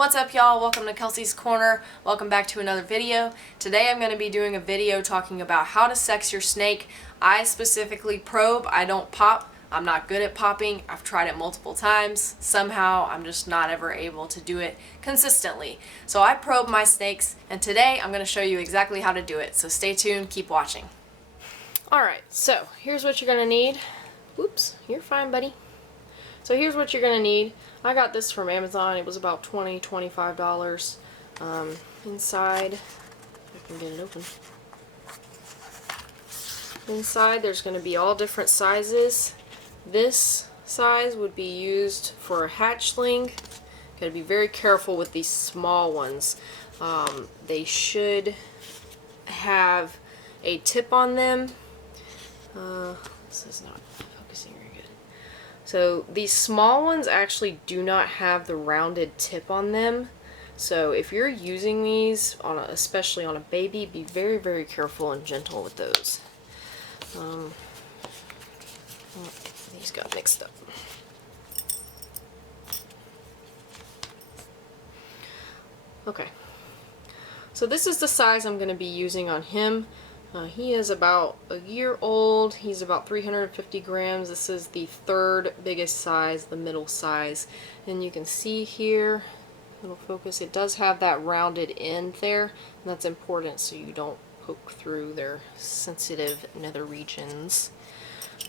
What's up, y'all? Welcome to Kelsey's Corner. Welcome back to another video. Today I'm going to be doing a video talking about how to sex your snake. I specifically probe. I don't pop. I'm not good at popping. I've tried it multiple times. Somehow I'm just not ever able to do it consistently. So I probe my snakes, and today I'm going to show you exactly how to do it. So stay tuned, keep watching. Alright, so here's what you're going to need. Whoops, you're fine, buddy. So here's what you're going to need. I got this from Amazon. It was about $25. Inside, I can get it open. Inside there's going to be all different sizes. This size would be used for a hatchling. Got to be very careful with these small ones. They should have a tip on them. This is not focusing very good. So these small ones actually do not have the rounded tip on them. So if you're using these, especially on a baby, be very, very careful and gentle with those. These got mixed up. Okay. So this is the size I'm going to be using on him. He is about a year old. He's about 350 grams. This is the third biggest size, the middle size. And you can see here, it'll focus, it does have that rounded end there. And that's important so you don't poke through their sensitive nether regions.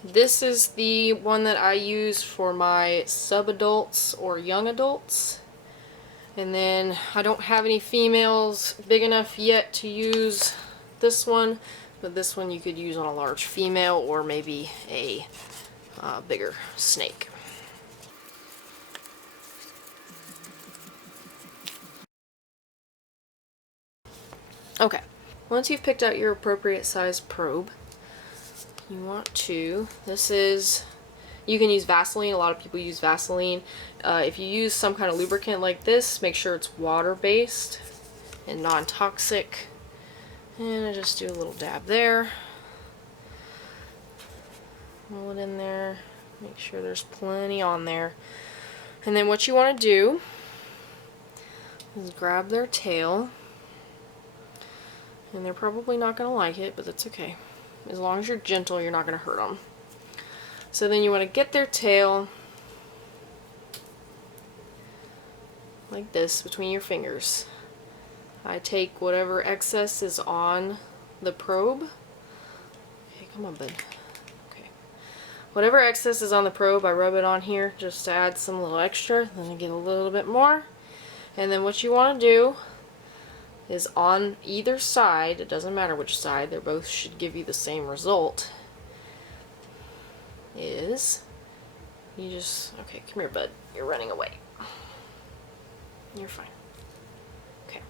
This is the one that I use for my sub-adults or young adults. And then I don't have any females big enough yet to use this one, but this one you could use on a large female or maybe a bigger snake. Okay, once you've picked out your appropriate size probe, you want to, you can use Vaseline. A lot of people use Vaseline. If you use some kind of lubricant like this, make sure it's water-based and non-toxic. And I just do a little dab there. Roll it in there. Make sure there's plenty on there. And then what you want to do is grab their tail. And they're probably not going to like it, but that's okay. As long as you're gentle, you're not going to hurt them. So then you want to get their tail like this between your fingers. I take whatever excess is on the probe. Okay, come on, bud. Okay. Whatever excess is on the probe, I rub it on here just to add some little extra. Then I get a little bit more. And then what you want to do is on either side, it doesn't matter which side, they both should give you the same result, is you just, okay, come here, bud. You're running away. You're fine. Okay.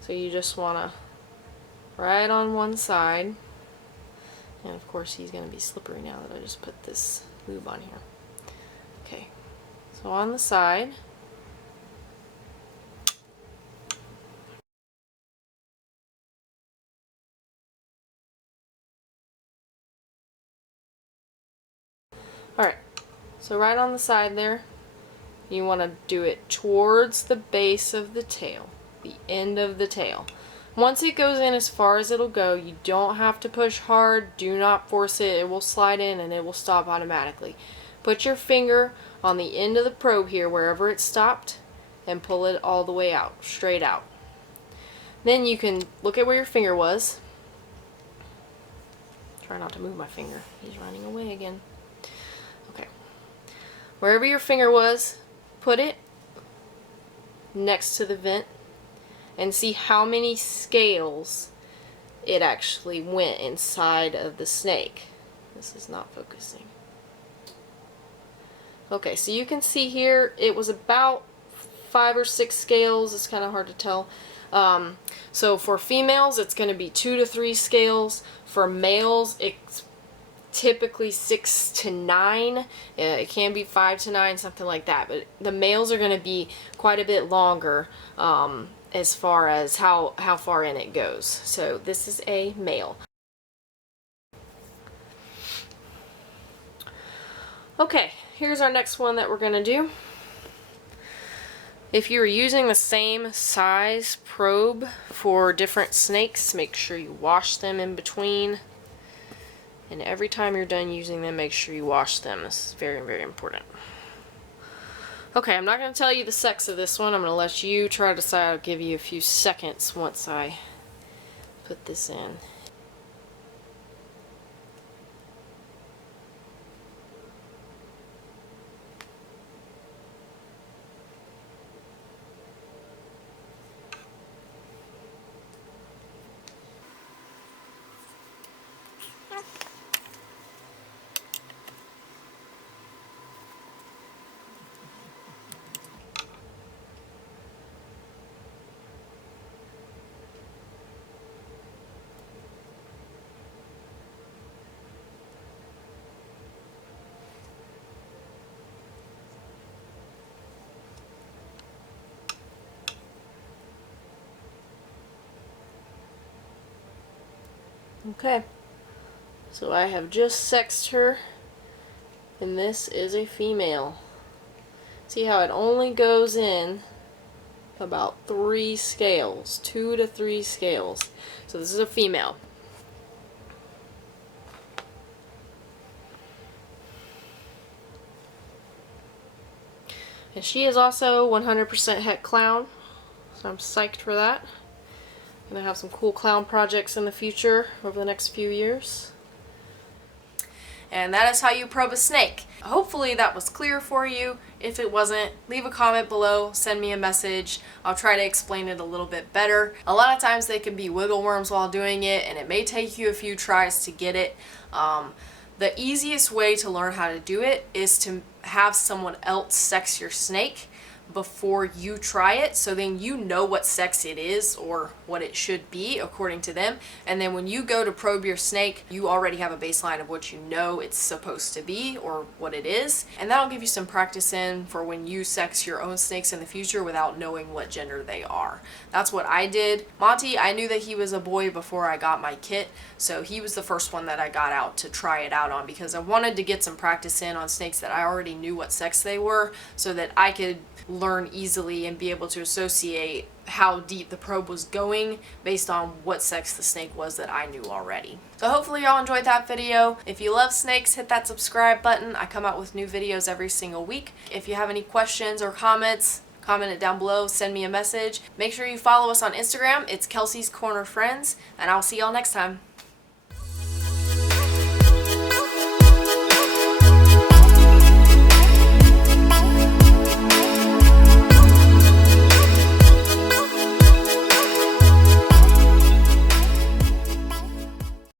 So you just want to right on one side, and of course he's going to be slippery now that I just put this lube on here. Okay, so on the side, alright, so right on the side there, you want to do it towards the base of the tail, the end of the tail. Once it goes in as far as it'll go, you don't have to push hard, do not force it, it will slide in and it will stop automatically. Put your finger on the end of the probe here, wherever it stopped, and pull it all the way out, straight out. Then you can look at where your finger was. Try not to move my finger, he's running away again. Okay. Wherever your finger was, put it next to the vent and see how many scales it actually went inside of the snake. This is not focusing. Okay, so you can see here it was about 5 or 6 scales. It's kind of hard to tell. So for females it's going to be 2 to 3 scales. For males it's typically 6 to 9. It can be 5 to 9, something like that. But the males are going to be quite a bit longer as far as how far in it goes. So this is a male. Okay, here's our next one that we're going to do. If you're using the same size probe for different snakes, make sure you wash them in between. And every time you're done using them, make sure you wash them. This is very, very important. Okay, I'm not going to tell you the sex of this one. I'm going to let you try to decide. I'll give you a few seconds once I put this in. Okay, so I have just sexed her, and this is a female. See how it only goes in about 3 scales, 2 to 3 scales. So this is a female. And she is also 100% het clown, so I'm psyched for that. I'm going to have some cool clown projects in the future over the next few years. And that is how you probe a snake. Hopefully that was clear for you. If it wasn't, leave a comment below, send me a message. I'll try to explain it a little bit better. A lot of times they can be wiggle worms while doing it, and it may take you a few tries to get it. The easiest way to learn how to do it is to have someone else sex your snake before you try it, so then you know what sex it is or what it should be according to them, and then when you go to probe your snake, you already have a baseline of what you know it's supposed to be or what it is, and that'll give you some practice in for when you sex your own snakes in the future without knowing what gender they are. That's what I did. Monty, I knew that he was a boy before I got my kit, so he was the first one that I got out to try it out on because I wanted to get some practice in on snakes that I already knew what sex they were so that I could learn easily and be able to associate how deep the probe was going based on what sex the snake was that I knew already. So hopefully y'all enjoyed that video. If you love snakes, hit that subscribe button. I come out with new videos every single week. If you have any questions or comments, comment it down below, send me a message. Make sure you follow us on Instagram. It's Kelsey's Corner Friends, and I'll see y'all next time.